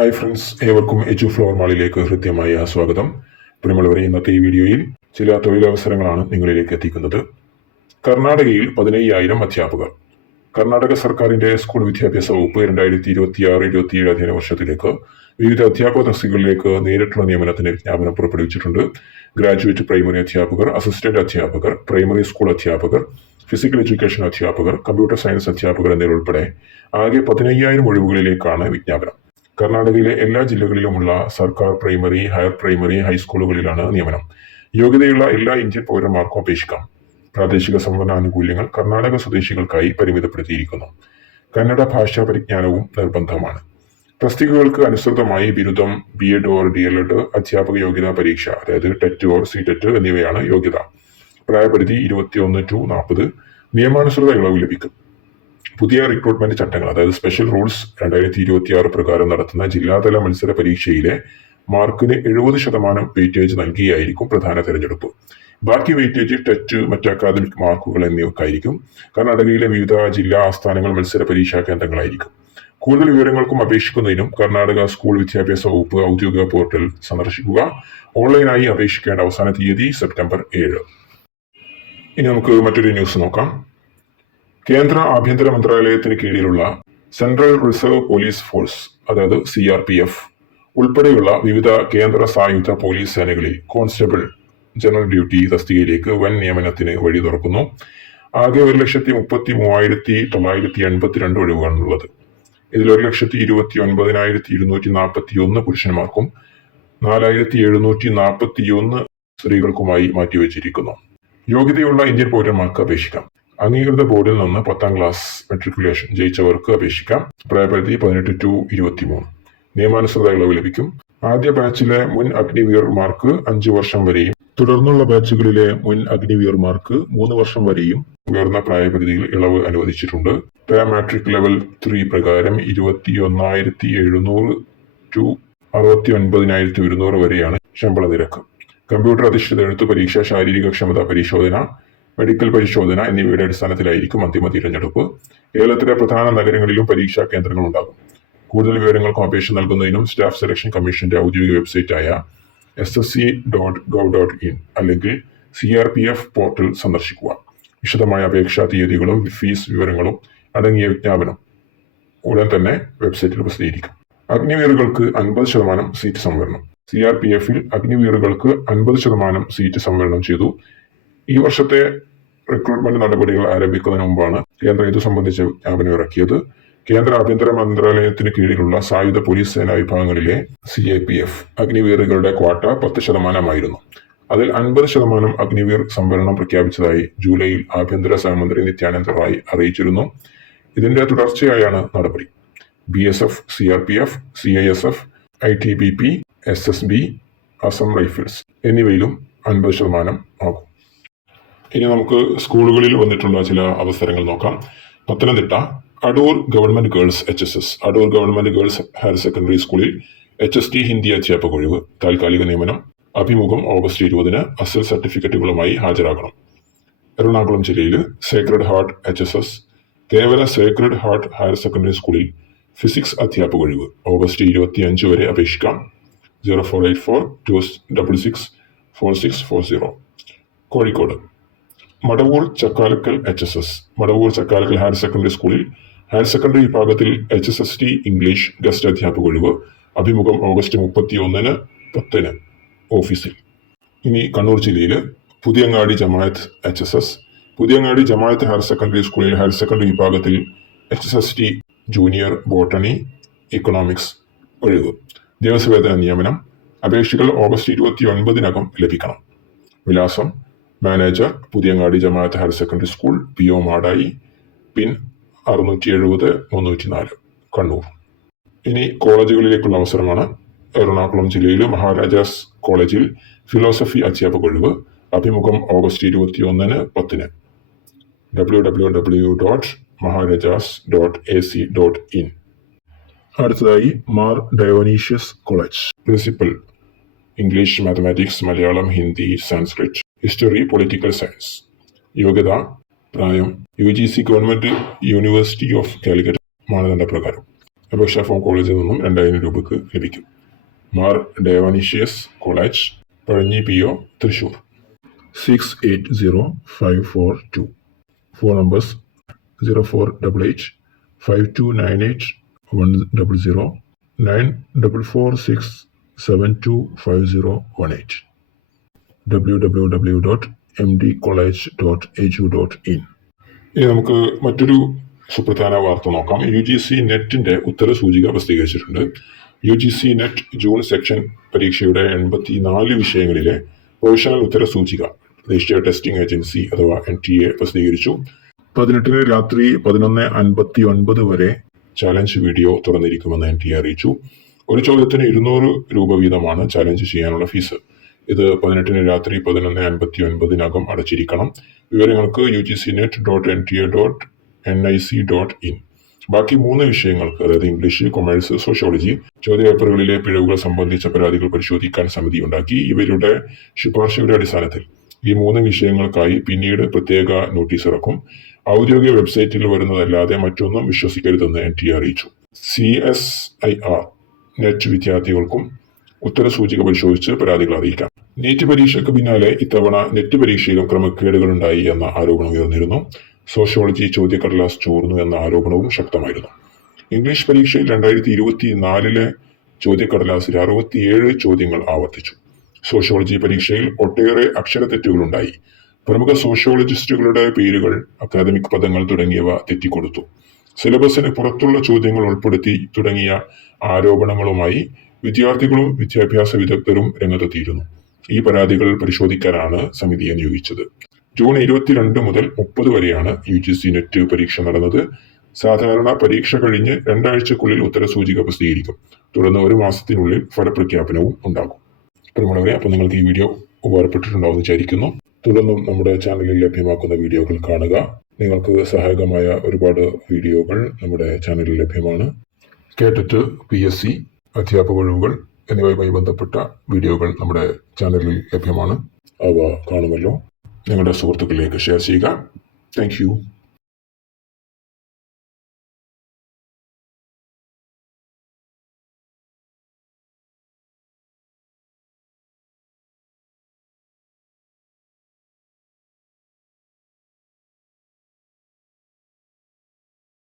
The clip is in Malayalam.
ഹായ് ഫ്രണ്ട്സ്, ഏവർക്കും എജുഫ്ലോർ മാളിലേക്ക് ഹൃദ്യമായ സ്വാഗതം. പ്രിയമുള്ളവരെ, ഇന്നത്തെ ഈ വീഡിയോയിൽ ചില തൊഴിലവസരങ്ങളാണ് നിങ്ങളിലേക്ക് എത്തിക്കുന്നത്. കർണാടകയിൽ 15,000 അധ്യാപകർ. കർണാടക സർക്കാരിന്റെ സ്കൂൾ വിദ്യാഭ്യാസ വകുപ്പ് 2026-27 അധ്യയന വർഷത്തിലേക്ക് വിവിധ അധ്യാപക തസ്തികകളിലേക്ക് നേരിട്ടുള്ള നിയമനത്തിന് വിജ്ഞാപനം പുറപ്പെടുവിച്ചിട്ടുണ്ട്. ഗ്രാജുവേറ്റ് പ്രൈമറി അധ്യാപകർ, അസിസ്റ്റന്റ് അധ്യാപകർ, പ്രൈമറി സ്കൂൾ അധ്യാപകർ, ഫിസിക്കൽ എഡ്യൂക്കേഷൻ അധ്യാപകർ, കമ്പ്യൂട്ടർ സയൻസ് അധ്യാപകർ എന്നിവരുൾപ്പെടെ ആകെ 15,000 ഒഴിവുകളിലേക്കാണ് വിജ്ഞാപനം. കർണാടകയിലെ എല്ലാ ജില്ലകളിലുമുള്ള സർക്കാർ പ്രൈമറി, ഹയർ പ്രൈമറി, ഹൈസ്കൂളുകളിലാണ് നിയമനം. യോഗ്യതയുള്ള എല്ലാ ഇന്ത്യൻ പൗരന്മാർക്കും അപേക്ഷിക്കാം. പ്രാദേശിക സംവരണ ആനുകൂല്യങ്ങൾ കർണാടക സ്വദേശികൾക്കായി പരിമിതപ്പെടുത്തിയിരിക്കുന്നു. കന്നഡ ഭാഷാ പരിജ്ഞാനവും നിർബന്ധമാണ്. തസ്തികകൾക്ക് അനുസൃതമായി ബിരുദം, BEd ഓർ DLEd, അധ്യാപക യോഗ്യതാ പരീക്ഷ അതായത് ടെറ്റ് ഓർ CTET എന്നിവയാണ് യോഗ്യത. പ്രായപരിധി 21 to 40. നിയമാനുസൃത ഇളവ് ലഭിക്കും. പുതിയ റിക്രൂട്ട്മെന്റ് ചട്ടങ്ങൾ അതായത് സ്പെഷ്യൽ റൂൾസ് 2026 പ്രകാരം നടത്തുന്ന ജില്ലാതല മത്സര പരീക്ഷയിലെ മാർക്കിന് 70% വെയിറ്റേജ് നൽകിയായിരിക്കും പ്രധാന തെരഞ്ഞെടുപ്പ്. ബാക്കി വെയിറ്റേജ് ടെറ്റ്, മറ്റ് അക്കാദമിക് മാർക്കുകൾ എന്നിവയ്ക്കായിരിക്കും. കർണാടകയിലെ വിവിധ ജില്ലാ ആസ്ഥാനങ്ങൾ മത്സര പരീക്ഷാ കേന്ദ്രങ്ങളായിരിക്കും. കൂടുതൽ വിവരങ്ങൾക്കും അപേക്ഷിക്കുന്നതിനും കർണാടക സ്കൂൾ വിദ്യാഭ്യാസ വകുപ്പ് ഔദ്യോഗിക പോർട്ടൽ സന്ദർശിക്കുക. ഓൺലൈനായി അപേക്ഷിക്കേണ്ട അവസാന തീയതി സെപ്റ്റംബർ 7. ഇനി നമുക്ക് മറ്റൊരു ന്യൂസ് നോക്കാം. കേന്ദ്ര ആഭ്യന്തര മന്ത്രാലയത്തിന് കീഴിലുള്ള സെൻട്രൽ റിസർവ് പോലീസ് ഫോഴ്സ് അതായത് CRPF ഉൾപ്പെടെയുള്ള വിവിധ കേന്ദ്ര സായുധ പോലീസ് സേനകളിൽ കോൺസ്റ്റബിൾ ജനറൽ ഡ്യൂട്ടി തസ്തികയിലേക്ക് വൻ നിയമനത്തിന് വഴി തുറക്കുന്നു. ആകെ 1,33,982 ഒഴിവുകളാണുള്ളത്. ഇതിൽ 1,29,241 പുരുഷന്മാർക്കും 4,741 സ്ത്രീകൾക്കുമായി മാറ്റിവെച്ചിരിക്കുന്നു. യോഗ്യതയുള്ള ഇന്ത്യൻ പൗരന്മാർക്ക് അപേക്ഷിക്കാം. അംഗീകൃത ബോർഡിൽ നിന്ന് 10ാം ക്ലാസ് മെട്രിക്കുലേഷൻ ജയിച്ചവർക്ക് അപേക്ഷിക്കാം. പ്രായപരിധി 18 to 23. നിയമാനുസൃത ഇളവ് ലഭിക്കും. ആദ്യ ബാച്ചിലെ മുൻ അഗ്നിവീർമാർക്ക് 5 വർഷം വരെയും തുടർന്നുള്ള ബാച്ചുകളിലെ മുൻ അഗ്നിവീർമാർക്ക് 3 വർഷം വരെയും ഉയർന്ന പ്രായപരിധിയിൽ ഇളവ് അനുവദിച്ചിട്ടുണ്ട്. പേ മാട്രിക് ലെവൽ 3 പ്രകാരം 21,700 to 69,200 വരെയാണ് ശമ്പള നിരക്ക്. കമ്പ്യൂട്ടർ അധിഷ്ഠിത എഴുത്ത് പരീക്ഷ, ശാരീരിക ക്ഷമതാ പരിശോധന, മെഡിക്കൽ പരിശോധന എന്നിവയുടെ അടിസ്ഥാനത്തിലായിരിക്കും അന്തിമ തിരഞ്ഞെടുപ്പ്. കേരളത്തിലെ പ്രധാന നഗരങ്ങളിലും പരീക്ഷാ കേന്ദ്രങ്ങൾ ഉണ്ടാകും. കൂടുതൽ വിവരങ്ങൾക്കും അപേക്ഷ നൽകുന്നതിനും സ്റ്റാഫ് സെലക്ഷൻ കമ്മീഷന്റെ ഔദ്യോഗിക വെബ്സൈറ്റായ ssc.gov.in അല്ലെങ്കിൽ CRPF പോർട്ടൽ സന്ദർശിക്കുക. വിശദമായ അപേക്ഷാ തീയതികളും ഫീസ് വിവരങ്ങളും അടങ്ങിയ വിജ്ഞാപനം ഉടൻ തന്നെ വെബ്സൈറ്റിൽ പ്രസിദ്ധീകരിക്കും. അഗ്നിവീറുകൾക്ക് 50% സീറ്റ് സംവരണം. CRPFൽ അഗ്നിവീറുകൾക്ക് 50% സീറ്റ് സംവരണം ചെയ്തു. ഈ വർഷത്തെ റിക്രൂട്ട്മെന്റ് നടപടികൾ ആരംഭിക്കുന്നതിന് മുമ്പാണ് കേന്ദ്രം ഇത് സംബന്ധിച്ച വിജ്ഞാപനം ഇറക്കിയത്. കേന്ദ്ര ആഭ്യന്തര മന്ത്രാലയത്തിന് കീഴിലുള്ള സായുധ പോലീസ് സേനാ വിഭാഗങ്ങളിലെ CAPF അഗ്നിവീറുകളുടെ ക്വാട്ട 10% അതിൽ 50% അഗ്നിവീർ സംവരണം പ്രഖ്യാപിച്ചതായി ജൂലൈയിൽ ആഭ്യന്തര സഹമന്ത്രി നിത്യാനന്ദ റായ് അറിയിച്ചിരുന്നു. ഇതിന്റെ തുടർച്ചയായാണ് നടപടി. BSF, CRPF, CISF, ITBP, SSB, Assam rifles എന്നിവയിലും 50% ആകും. ഇനി നമുക്ക് സ്കൂളുകളിൽ വന്നിട്ടുള്ള ചില അവസരങ്ങൾ നോക്കാം. Pathanamthitta Adoor government girls HSS Adoor government girls higher secondary സ്കൂളിൽ HST ഹിന്ദി അധ്യാപക ഒഴിവ്. താൽക്കാലിക നിയമനം. അഭിമുഖം ഓഗസ്റ്റ് 20. അസൽ സർട്ടിഫിക്കറ്റുകളുമായി ഹാജരാകണം. എറണാകുളം ജില്ലയിൽ സേക്രഡ് ഹാർട്ട് HSS കേവല സേക്രഡ് ഹാർട്ട് ഹയർ സെക്കൻഡറി സ്കൂളിൽ ഫിസിക്സ് അധ്യാപക ഒഴിവ്. ഓഗസ്റ്റ് 25 വരെ അപേക്ഷിക്കാം. 048426664640. Kozhikode Madavoor Chakkalakkal HSS Madavoor Chakkalakkal higher secondary സ്കൂളിൽ ഹയർ സെക്കൻഡറി വിഭാഗത്തിൽ HSST ഇംഗ്ലീഷ് ഗസ്റ്റ് അധ്യാപക ഒഴിവ്. അഭിമുഖം ഓഗസ്റ്റ് 31 10 ഓഫീസിൽ. ഇനി കണ്ണൂർ ജില്ലയിൽ Puthiyangadi Jamaath HSS Puthiyangadi Jamaath higher secondary സ്കൂളിൽ ഹയർ സെക്കൻഡറി വിഭാഗത്തിൽ HSST ജൂനിയർ ബോട്ടണി ഇക്കണോമിക്സ് ഒഴിവ്. ദിവസവേതന നിയമനം. അപേക്ഷകൾ ഓഗസ്റ്റ് 29 ലഭിക്കണം. വിലാസം: manager, Puthiyangadi Jamaath higher secondary school, PO Madayi, pin 670-304, Kannur. ഇനി കോളേജുകളിലേക്കുള്ള അവസരമാണ്. എറണാകുളം ജില്ലയിൽ മഹാരാജാസ് കോളേജിൽ ഫിലോസഫി അധ്യാപക ഒഴിവ്. അഭിമുഖം ഓഗസ്റ്റ് 21 10. www.maharajas.ac.in. അടുത്തതായി Mar Dionysius college principal, English, mathematics, Malayalam, Hindi, Sanskrit, history, political science. യോഗ്യത: പ്രായം UGC government university of Calicut മാനദണ്ഡ പ്രകാരം. അപേക്ഷാ ഫോം കോളേജിൽ നിന്നും 2000 രൂപയ്ക്ക് ലഭിക്കും. Mar Dionysius college, Pazhanji PO, Thrissur 680542. Phone numbers 0488 5298 100 9446725018 www.mdcollege.edu.in. ഇനി നമുക്ക് മറ്റൊരു സുപ്രധാന വാർത്ത നോക്കാം. UGC നെറ്റിന്റെ ഉത്തരസൂചിക പ്രസിദ്ധീകരിച്ചിട്ടുണ്ട്. UGC നെറ്റ് ജൂൺ സെക്ഷൻ പരീക്ഷയുടെ 84 വിഷയങ്ങളിലെ പ്രൊവിഷണൽ ഉത്തരസൂചിക ദേശീയ ടെസ്റ്റിംഗ് ഏജൻസി അഥവാ NTA പ്രസിദ്ധീകരിച്ചു. 18 രാത്രി 11:59 വരെ ചാലഞ്ച് വീഡിയോ തുറന്നിരിക്കുമെന്ന് NTA അറിയിച്ചു. ഒരു ചോദ്യത്തിന് 200 രൂപ വീതമാണ് ചാലഞ്ച് ചെയ്യാനുള്ള ഫീസ്. ഇത് 18 രാത്രി 11:59 അടച്ചിരിക്കണം. വിവരങ്ങൾക്ക് ugcnet.nta.nic.in. ബാക്കി 3 വിഷയങ്ങൾക്ക്, അതായത് ഇംഗ്ലീഷ്, കൊമേഴ്സ്, സോഷ്യോളജി ചോദ്യപേപ്പറുകളിലെ പിഴവുകൾ സംബന്ധിച്ച പരാതികൾ പരിശോധിക്കാൻ സമിതി ഉണ്ടാക്കി. ഇവരുടെ ശുപാർശയുടെ അടിസ്ഥാനത്തിൽ ഈ 3 വിഷയങ്ങൾക്കായി പിന്നീട് പ്രത്യേക നോട്ടീസ് ഇറക്കും. ഔദ്യോഗിക വെബ്സൈറ്റിൽ വരുന്നതല്ലാതെ മറ്റൊന്നും വിശ്വസിക്കരുതെന്ന് NTA അറിയിച്ചു. CSIR നെറ്റ് വിദ്യാർത്ഥികൾക്കും ഉത്തരസൂചിക പരിശോധിച്ച് പരാതികൾ അറിയിക്കാം. നീറ്റ് പരീക്ഷയ്ക്ക് പിന്നാലെ ഇത്തവണ നെറ്റ് പരീക്ഷയിലും ക്രമക്കേടുകളുണ്ടായി എന്ന ആരോപണം ഉയർന്നിരുന്നു. സോഷ്യോളജി ചോദ്യക്കടലാസ് ചോർന്നു എന്ന ആരോപണവും ശക്തമായിരുന്നു. ഇംഗ്ലീഷ് പരീക്ഷയിൽ 2024 ചോദ്യക്കടലാസിൽ 67 ചോദ്യങ്ങൾ ആവർത്തിച്ചു. സോഷ്യോളജി പരീക്ഷയിൽ ഒട്ടേറെ അക്ഷരത്തെറ്റുകളുണ്ടായി. പ്രമുഖ സോഷ്യോളജിസ്റ്റുകളുടെ പേരുകൾ, അക്കാദമിക് പദങ്ങൾ തുടങ്ങിയവ തെറ്റിക്കൊടുത്തു. സിലബസിന് പുറത്തുള്ള ചോദ്യങ്ങൾ ഉൾപ്പെടുത്തി തുടങ്ങിയ ആരോപണങ്ങളുമായി വിദ്യാർത്ഥികളും വിദ്യാഭ്യാസ വിദഗ്ധരും രംഗത്തെത്തിയിരുന്നു. ഈ പരാതികൾ പരിശോധിക്കാനാണ് സമിതിയെ നിയോഗിച്ചത്. ജൂൺ 22 മുതൽ 30 വരെയാണ് UGC നെറ്റ് പരീക്ഷ നടന്നത്. സാധാരണ പരീക്ഷ കഴിഞ്ഞ് 2 ആഴ്ചക്കുള്ളിൽ ഉത്തരസൂചിക പ്രസിദ്ധീകരിക്കും. തുടർന്ന് 1 മാസത്തിനുള്ളിൽ ഫലപ്രഖ്യാപനവും ഉണ്ടാകും. പ്രിയമുള്ളവരെ, അപ്പോൾ നിങ്ങൾക്ക് ഈ വീഡിയോ ഉപകാരപ്പെട്ടിട്ടുണ്ടാവുമെന്ന് വിചാരിക്കുന്നു. തുടർന്നും നമ്മുടെ ചാനലിൽ ലഭ്യമാക്കുന്ന വീഡിയോകൾ കാണുക. നിങ്ങൾക്ക് സഹായകമായ ഒരുപാട് വീഡിയോകൾ നമ്മുടെ ചാനലിൽ ലഭ്യമാണ്. കേട്ടറ്റ്, PSC, അധ്യാപക ഒഴിവുകൾ എന്നിവയുമായി ബന്ധപ്പെട്ട വീഡിയോകൾ നമ്മുടെ ചാനലിൽ ലഭ്യമാണ്. അവ കാണുമല്ലോ. നിങ്ങളുടെ സുഹൃത്തുക്കളിലേക്ക് ഷെയർ ചെയ്യുക. Thank you.